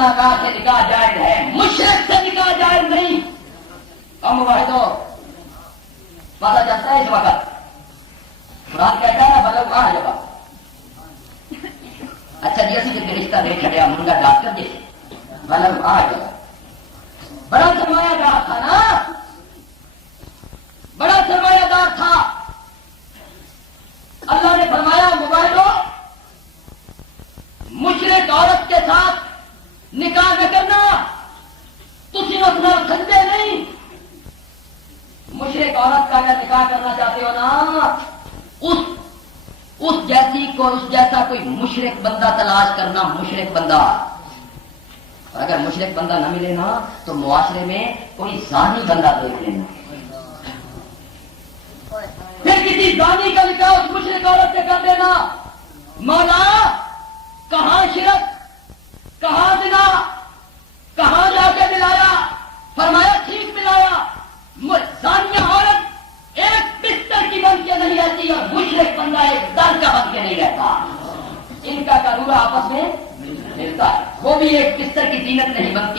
گناہ گار سے نکاح جائز ہے، مشرک سے نکاح جائز نہیں. اور موحدو پتا چلتا ہے اس وقت قرآن کہتا ہے نا بلو آ جگہ. اچھا جی اسی کے رشتہ دیکھ لیا منگا ڈاکٹر جی بلو آ جگہ بڑا سرمایہ دار تھا نا، بڑا سرمایہ دار تھا. اللہ نے فرمایا موبائلو مشرک عورت کے ساتھ نکاح نہ کرنا، تسی اپنا سنجے نہیں. مشرک عورت کا اگر نکاح کرنا چاہتے ہو نا، اس جیسی کو اس جیسا کوئی مشرک بندہ تلاش کرنا. مشرک بندہ اور اگر مشرک بندہ نہ ملے نا تو معاشرے میں کوئی زانی بندہ دیکھ لینا. پھر کسی زانی کا نکاح اس مشرک عورت سے کر دینا. مولا کہاں شرک، کہاں زنا، کہاں جا کے ملایا؟ فرمایا ٹھیک ملایا. زانیہ عورت ایک بستر کی بن کے نہیں رہتی اور مشرک بندہ ایک در کا بن کے نہیں رہتا. ان کا قرورہ آپس میں ملتا ہے. وہ بھی ایک بستر کی زینت نہیں بنتی.